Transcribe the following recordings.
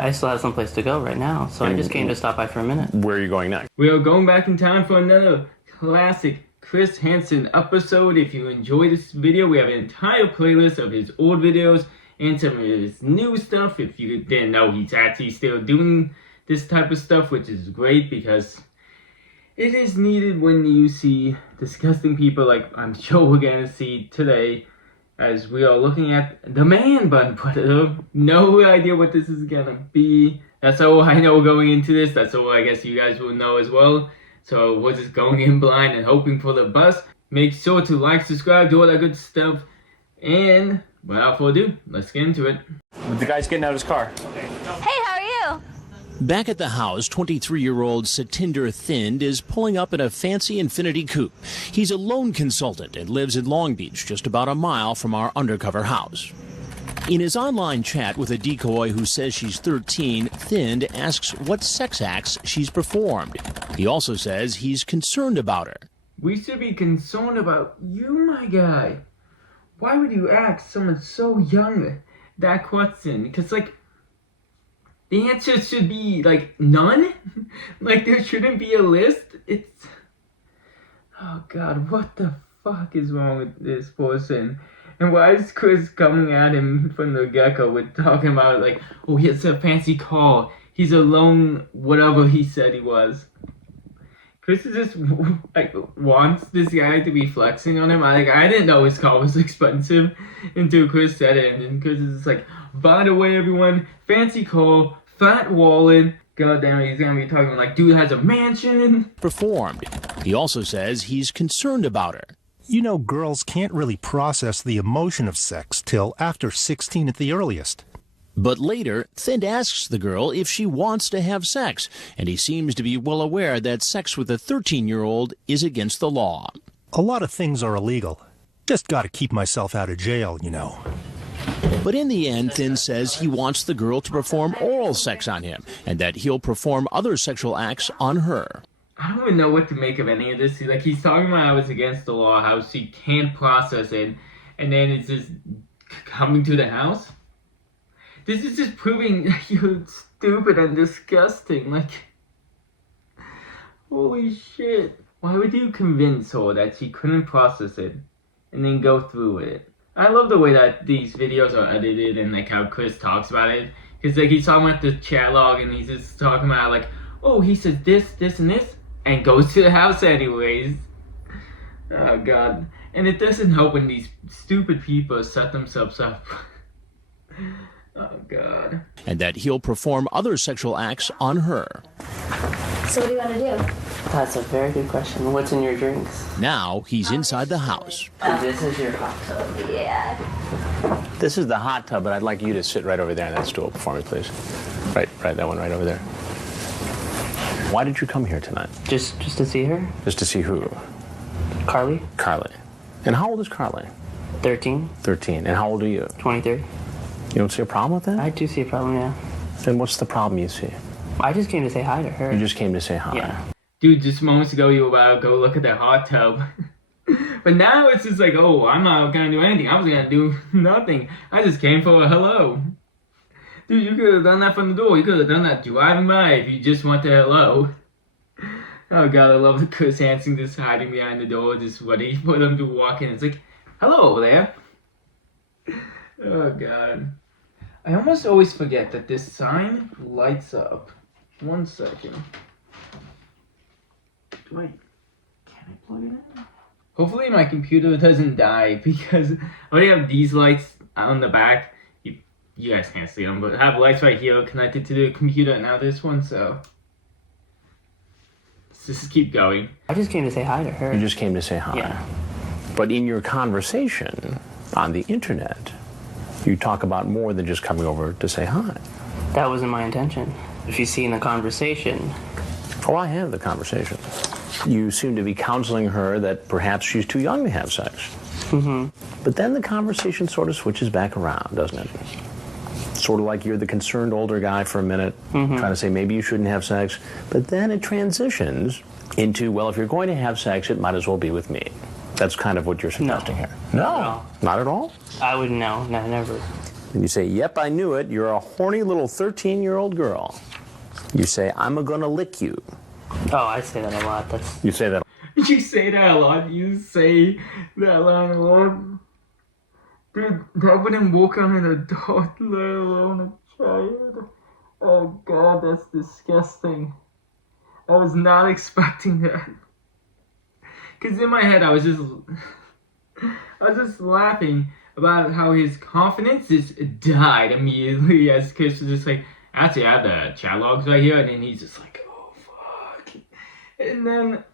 I still have someplace to go right now, so I just came to stop by for a minute. Where are you going next? We are going back in time for another classic Chris Hansen episode. If you enjoy this video, we have an entire playlist of his old videos and some of his new stuff. If you didn't know, he's actually still doing this type of stuff, which is great because it is needed when you see disgusting people like I'm sure we're going to see today, as we are looking at the man bun predator. No idea what this is going to be. That's all I know going into this. That's all I guess you guys will know as well. So we're just going in blind and hoping for the best. Make sure to like, subscribe, do all that good stuff. And without further ado, let's get into it. The guy's getting out of his car. Hey, how are you? Back at the house, 23-year-old Satinder Thind is pulling up in a fancy Infiniti coupe. He's a loan consultant and lives in Long Beach, just about a mile from our undercover house. In his online chat with a decoy who says she's 13, Thind asks what sex acts she's performed. He also says he's concerned about her. We should be concerned about you, my guy. Why would you ask someone so young that question? Because, like, the answer should be, like, none? Like, there shouldn't be a list? It's... Oh, God, what the fuck is wrong with this person? And why is Chris coming at him from the get-go with talking about, like, oh, he has a fancy car. He's alone, whatever he said he was. Chris is just, like, wants this guy to be flexing on him. I didn't know his car was expensive until Chris said it. And then Chris is just like, by the way, everyone, fancy car, fat wallet. God damn it, he's gonna be talking like, dude has a mansion. Performed. He also says he's concerned about her. You know, girls can't really process the emotion of sex till after 16 at the earliest. But later, Thind asks the girl if she wants to have sex, and he seems to be well aware that sex with a 13-year-old is against the law. A lot of things are illegal. Just gotta keep myself out of jail, you know. But in the end, Thind says he wants the girl to perform oral sex on him, and that he'll perform other sexual acts on her. I don't even know what to make of any of this. Like, he's talking about how it's against the law, how she can't process it, and then it's just coming to the house. This is just proving you're stupid and disgusting. Like, holy shit. Why would you convince her that she couldn't process it and then go through with it? I love the way that these videos are edited and, like, how Chris talks about it. Because, like, he's talking about the chat log and he's just talking about, like, oh, he says this, this, and this, and goes to the house anyways. Oh, God. And it doesn't help when these stupid people set themselves up. Oh, God. And that he'll perform other sexual acts on her. So what do you want to do? That's a very good question. What's in your drinks? Now he's inside the house. This is your hot tub. Yeah. This is the hot tub, but I'd like you to sit right over there on that stool for me, please. Right, that one right over there. Why did you come here tonight? Just to see her? Just to see who? Carly? Carly. And how old is Carly? 13. 13. And how old are you? 23. You don't see a problem with that? I do see a problem, yeah. Then what's the problem you see? I just came to say hi to her. You just came to say hi. Yeah. Dude, just moments ago you were about to go look at that hot tub. But now it's just like, oh, I'm not gonna do anything. I was gonna do nothing. I just came for a hello. Dude, you could have done that from the door. You could have done that driving by if you just want the hello. Oh, God, I love the Chris Hansen just hiding behind the door, just waiting for them to walk in. It's like, hello over there. Oh, God. I almost always forget that this sign lights up. 1 second. Can I plug it in? Hopefully my computer doesn't die because I already have these lights on the back. You guys can't see them, but I have lights right here connected to the computer and now this one, so let's just keep going. I just came to say hi to her. You just came to say hi. Yeah. But in your conversation on the internet, you talk about more than just coming over to say hi. That wasn't my intention. If you see in the conversation. Oh, I have the conversation. You seem to be counseling her that perhaps she's too young to have sex. Mm-hmm. But then the conversation sort of switches back around, doesn't it? Sort of like you're the concerned older guy for a minute, trying to say maybe you shouldn't have sex. But then it transitions into, well, if you're going to have sex, it might as well be with me. That's kind of what you're suggesting here. No, Not at all. not at all? I would no, never. And you say, yep, I knew it. You're a horny little 13-year-old girl. You say, I'm gonna lick you. Oh, I say that a lot. That's. You say that. You say that a lot. You say that line a lot. Dude, that wouldn't work on an adult, let alone a child. Oh god, that's disgusting. I was not expecting that. Cause in my head I was just laughing about how his confidence just died immediately as Chris was just like, actually I have the chat logs right here, and then he's just like, oh fuck. And then,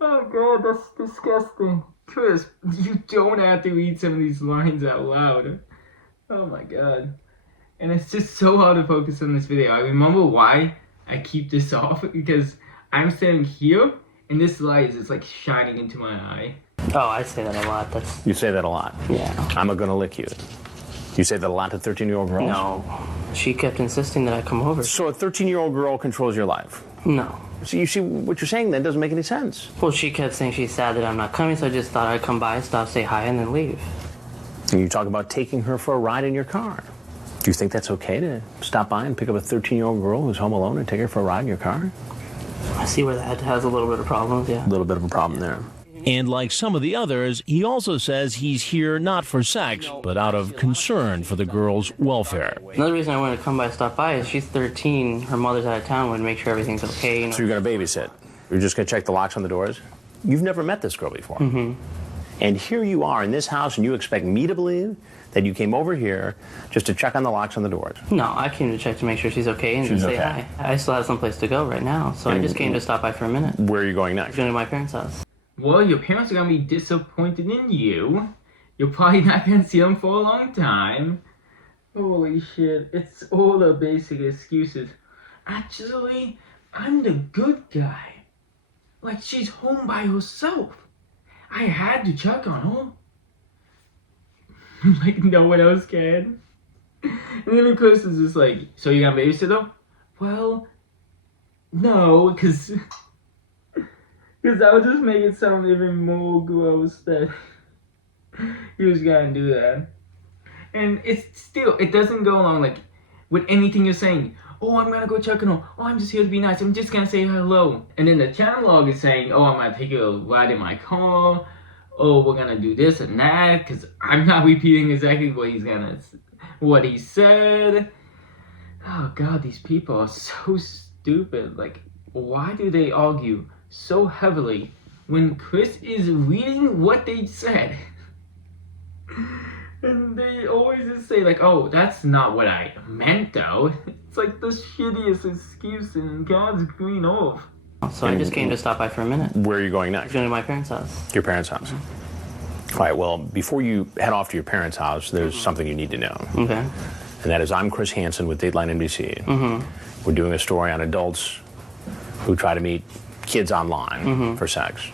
oh god, that's disgusting. Chris, you don't have to read some of these lines out loud. Oh my god. And it's just so hard to focus on this video. I remember why I keep this off, because I'm standing here and this light is just like shining into my eye. Oh, I say that a lot. That's. You say that a lot. Yeah. I'm gonna lick you. You say that a lot to 13-year-old girls? No. She kept insisting that I come over. So a 13-year-old girl controls your life? No. So you see, what you're saying then doesn't make any sense. Well, she kept saying she's sad that I'm not coming, so I just thought I'd come by, stop, say hi, and then leave. And you talk about taking her for a ride in your car. Do you think that's okay to stop by and pick up a 13-year-old girl who's home alone and take her for a ride in your car? I see where that has a little bit of problems, yeah. A little bit of a problem there. And like some of the others, he also says he's here not for sex, but out of concern for the girl's welfare. Another reason I wanted to come by, stop by, is she's 13, her mother's out of town, wanted to make sure everything's okay. You know. So you're gonna babysit. You're just gonna check the locks on the doors? You've never met this girl before. Mm-hmm. And here you are in this house, and you expect me to believe that you came over here just to check on the locks on the doors? No, I came to check to make sure she's okay and She's just say okay. hi. I still have someplace to go right now, so I just came to stop by for a minute. Where are you going next? Going to my parents' house. Well, your parents are gonna be disappointed in you. You're probably not gonna see them for a long time. Holy shit, it's all the basic excuses. Actually, I'm the good guy. Like, she's home by herself. I had to check on her. Like, no one else can. And then Chris is just like, so you're gonna babysit her? Well, no, because I was just making it sound even more gross that he was gonna do that. And it's still, it doesn't go along like with anything you're saying. Oh, I'm gonna go check on her. Oh, I'm just here to be nice. I'm just gonna say hello. And then the channel log is saying, oh, I'm gonna take you a ride in my car. Oh, we're gonna do this and that. Because I'm not repeating exactly what he said. Oh god, these people are so stupid. Like, why do they argue so heavily when Chris is reading what they said? And they always just say like, oh, that's not what I meant though. It's like the shittiest excuse in God's green earth. So I just came to stop by for a minute. Where are you going next? Going to my parents' house. Your parents' house. All right, well, before you head off to your parents' house, there's something you need to know. Okay. And that is, I'm Chris Hansen with Dateline NBC. We're doing a story on adults who try to meet kids online for sex.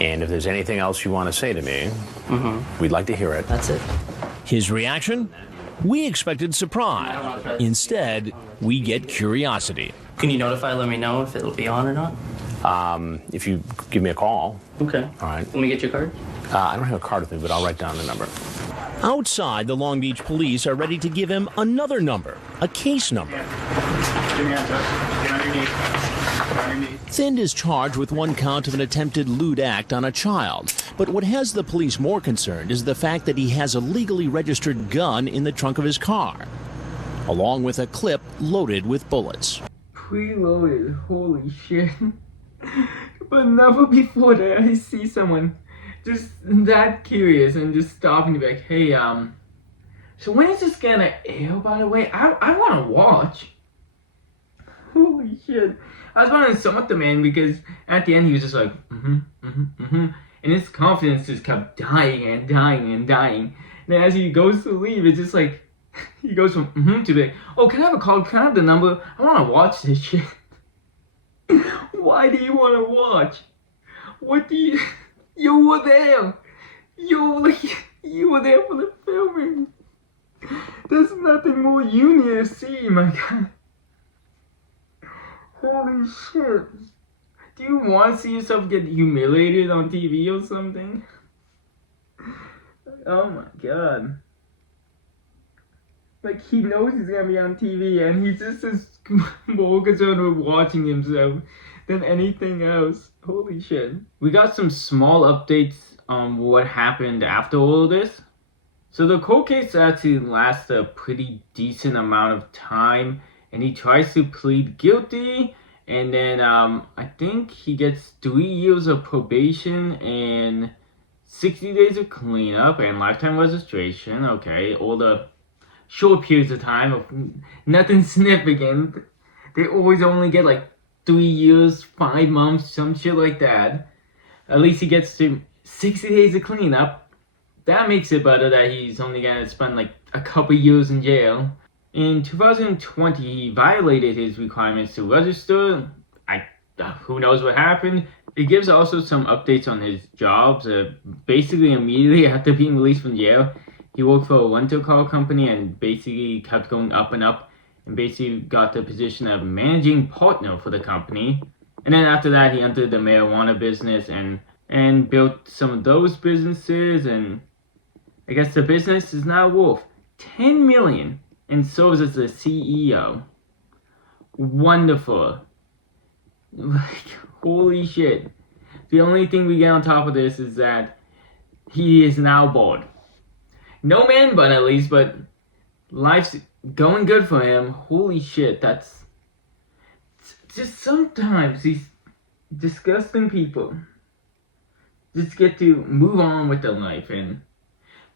And if there's anything else you want to say to me, we'd like to hear it. That's it. His reaction? We expected surprise. Instead, we get curiosity. Can you notify, let me know if it'll be on or not? If you give me a call. Okay. All right. Let me get your card. I don't have a card with me, but I'll write down the number. Outside, the Long Beach police are ready to give him another number, a case number. Give me hands up. Get on your knees. Get on your knees. Thind is charged with one count of an attempted lewd act on a child. But what has the police more concerned is the fact that he has a legally registered gun in the trunk of his car, along with a clip loaded with bullets. Preloaded, holy shit. But never before did I see someone just that curious and just stopping to be like, hey, so when is this gonna air, by the way? I wanna watch. Holy shit. I was wondering so much the man because at the end he was just like, and his confidence just kept dying and dying and dying. And then as he goes to leave, it's just like, he goes from to be like, oh, can I have a call? Can I have the number? I wanna watch this shit. Why do you wanna watch? What do you... You were there! You were there for the filming! There's nothing more you need to see, my god. Holy shit. Do you want to see yourself get humiliated on TV or something? Oh my god. Like, he knows he's gonna be on TV, and he's just as more concerned with watching himself than anything else. Holy shit. We got some small updates on what happened after all of this. So the court case actually lasts a pretty decent amount of time, and he tries to plead guilty, and then I think he gets 3 years of probation and 60 days of cleanup and lifetime registration. Okay, all the short periods of time of nothing significant. They always only get like 3 years, 5 months, some shit like that. At least he gets to 60 days of cleanup. That makes it better that he's only gonna spend like a couple years in jail. In 2020, he violated his requirements to register. Who knows what happened. It gives also some updates on his jobs. Basically, immediately after being released from jail, he worked for a rental car company and basically kept going up and up, and basically got the position of managing partner for the company. And then after that, he entered the marijuana business and built some of those businesses. And I guess the business is now worth $10 million and serves as the CEO. Wonderful. Like, holy shit. The only thing we get on top of this is that he is now bald. No man bun at least, but life's going good for him. Holy shit, that's just sometimes these disgusting people just get to move on with their life. And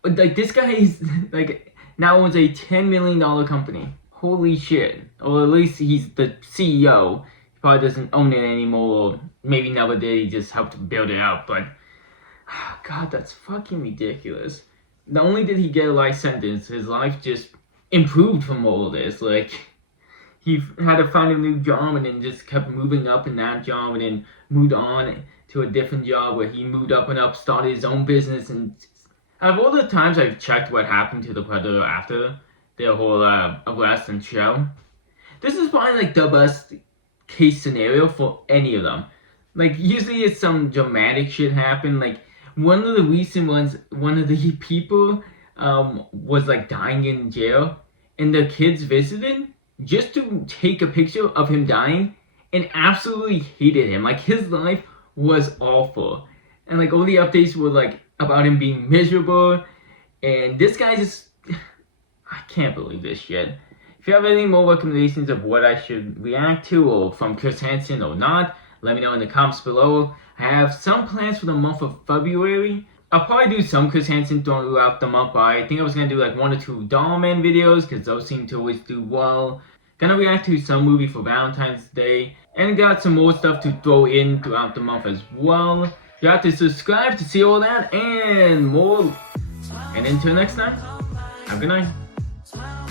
like, this guy is like now owns a $10 million company. Holy shit. Or at least he's the CEO. He probably doesn't own it anymore, or maybe never did. He just helped build it out. But God, that's fucking ridiculous. Not only did he get a life sentence, his life just improved from all of this. Like, he had to find a new job and then just kept moving up in that job, and then moved on to a different job where he moved up and up, started his own business. And out of all the times I've checked what happened to the Predator after their whole arrest and show, this is probably like the best case scenario for any of them. Like, usually it's some dramatic shit happen. Like, one of the recent ones, one of the people was like dying in jail, and the kids visited just to take a picture of him dying, and absolutely hated him. Like, his life was awful, and like all the updates were like about him being miserable. And this guy just, I can't believe this shit. If you have any more recommendations of what I should react to, or from Chris Hansen or not, let me know in the comments below. I have some plans for the month of February. I'll probably do some Chris Hansen throughout the month, but I think I was going to do like 1 or 2 Dollman videos, because those seem to always do well. Gonna react to some movie for Valentine's Day, and got some more stuff to throw in throughout the month as well. You have to subscribe to see all that and more. And until next time, have a good night.